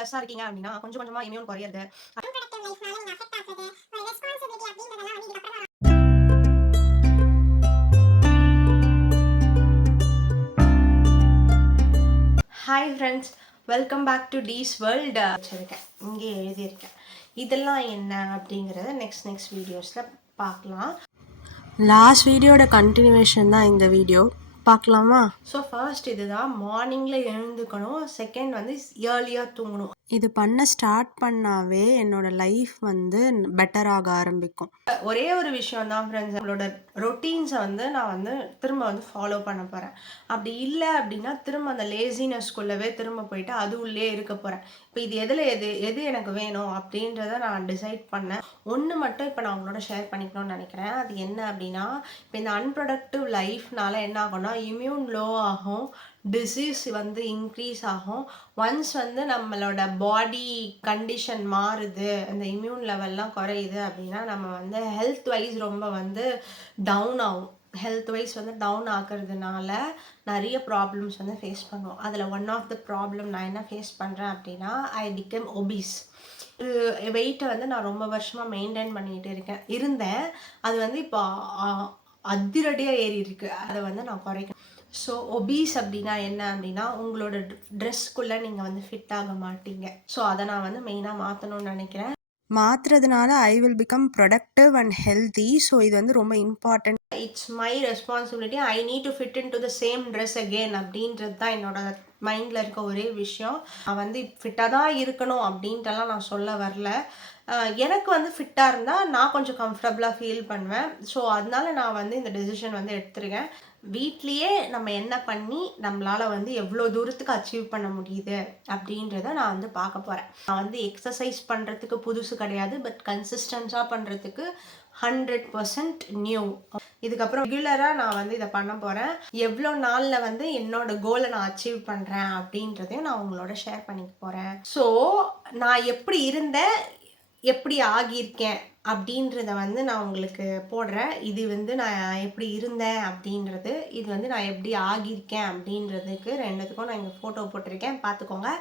+ஆ இருக்கீங்க அப்படின்னா கொஞ்சம் கொஞ்சமா இம்யூன் குறையிறது. Hi friends, welcome back to Dee's world. வச்சுருக்கேன், இங்கே எழுதியிருக்கேன். இதெல்லாம் என்ன அப்படிங்கிறத நெக்ஸ்ட் வீடியோஸில் பார்க்கலாம். லாஸ்ட் வீடியோட கண்டினியூவேஷன் தான் இந்த வீடியோ. பார்க்கலாமா? ஸோ ஃபர்ஸ்ட் இதுதான், மார்னிங்கில் எழுந்துக்கணும். செகண்ட் வந்து ஏர்லியாக தூங்கணும். இது பண்ண ஸ்டார்ட் பண்ணாவே என்னோட லைஃப் வந்து பெட்டராக ஆரம்பிக்கும். ஒரே ஒரு விஷயம் தான் ஃப்ரெண்ட்ஸ், நம்மளோட ரொட்டீன்ஸை வந்து நான் வந்து திரும்ப வந்து ஃபாலோ பண்ண போகிறேன். அப்படி இல்லை அப்படின்னா திரும்ப அந்த லேசினஸ்குள்ளவே திரும்ப போயிட்டு அது உள்ளே இருக்க போகிறேன். இப்போ இது எது எனக்கு வேணும் அப்படின்றத நான் டிசைட் பண்ணேன். ஒன்று மட்டும் இப்போ நான் உங்களோட ஷேர் பண்ணிக்கணும்னு நினைக்கிறேன். அது என்ன அப்படின்னா, இப்போ இந்த அன்ப்ரொடக்டிவ் லைஃப்னால என்ன ஆகும்னா இம்யூன் லோ ஆகும், டிசீஸ் வந்து இன்க்ரீஸ் ஆகும். ஒன்ஸ் வந்து நம்மளோட பாடி கண்டிஷன் மாறுது, அந்த இம்யூன் லெவல்லாம் குறையுது அப்படின்னா நம்ம வந்து ஹெல்த் வைஸ் ரொம்ப வந்து டவுன் ஆகும். ஹெல்த் வைஸ் வந்து டவுன் ஆகிறதுனால நிறைய ப்ராப்ளம்ஸ் வந்து ஃபேஸ் பண்ணுவோம். அதில் ஒன் ஆஃப் த ப்ராப்ளம் நான் என்ன ஃபேஸ் பண்ணுறேன் அப்படின்னா, ஐ பிகம் ஒபீஸ். வெயிட்டை வந்து நான் ரொம்ப வருஷமாக மெயின்டைன் பண்ணிகிட்டு இருந்தேன். அது வந்து இப்போ அதிரடியாக ஏறி இருக்கு. அதை வந்து நான் குறைக்கணும். ஸோ ஒபீஸ் அப்படின்னா என்ன அப்படின்னா, உங்களோட ட்ரெஸ்க்குள்ளே நீங்கள் வந்து ஃபிட் ஆக மாட்டீங்க. ஸோ அதை நான் வந்து மெயினாக மாற்றணும்னு நினைக்கிறேன். மாற்றுறதுனால I will become productive and healthy. So இது வந்து ரொம்ப important. It's my responsibility. I need to fit in to the same dress again அப்படின்றது தான் என்னோட மைண்டில் இருக்க ஒரே விஷயம். நான் வந்து ஃபிட்டாக தான் இருக்கணும் அப்படின்ட்டுலாம் நான் சொல்ல வரல. எனக்கு வந்து ஃபிட்டாக இருந்தால் நான் கொஞ்சம் கம்ஃபர்டபுளாக ஃபீல் பண்ணுவேன். ஸோ அதனால நான் வந்து இந்த டெசிஷன் வந்து எடுத்துருக்கேன். வீட்லேயே நம்ம என்ன பண்ணி நம்மளால் வந்து எவ்வளோ தூரத்துக்கு அச்சீவ் பண்ண முடியுது அப்படின்றத நான் வந்து பார்க்க போகிறேன். நான் வந்து எக்ஸசைஸ் பண்ணுறதுக்கு புதுசு கிடையாது, பட் கன்சிஸ்டன்ஸாக பண்ணுறதுக்கு 100% நியூ. இதுக்கப்புறம் ரெகுலராக நான் வந்து இதை பண்ண போகிறேன். எவ்வளோ நாளில் வந்து என்னோட கோலை நான் அச்சீவ் பண்ணுறேன் அப்படின்றதையும் நான் உங்களோட ஷேர் பண்ணிக்க போகிறேன். ஸோ நான் எப்படி இருந்தேன், எப்படி ஆகியிருக்கேன் அப்படின்றத வந்து நான் உங்களுக்கு போடுறேன். இது வந்து நான் எப்படி இருந்தேன் அப்படின்றது, இது வந்து நான் எப்படி ஆகியிருக்கேன் அப்படின்றதுக்கு ரெண்டுத்துக்கும் நான் இங்கே ஃபோட்டோ போட்டிருக்கேன், பார்த்துக்கோங்க.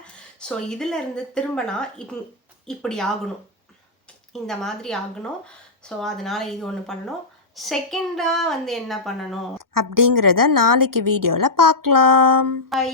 ஸோ இதிலேருந்து திரும்ப நான் இப்படி ஆகணும், இந்த மாதிரி ஆகணும். ஸோ அதனால இது ஒன்று பண்ணணும். செகண்டாக வந்து என்ன பண்ணணும் அப்படிங்கிறத நாளைக்கு வீடியோவில் பார்க்கலாம். பை.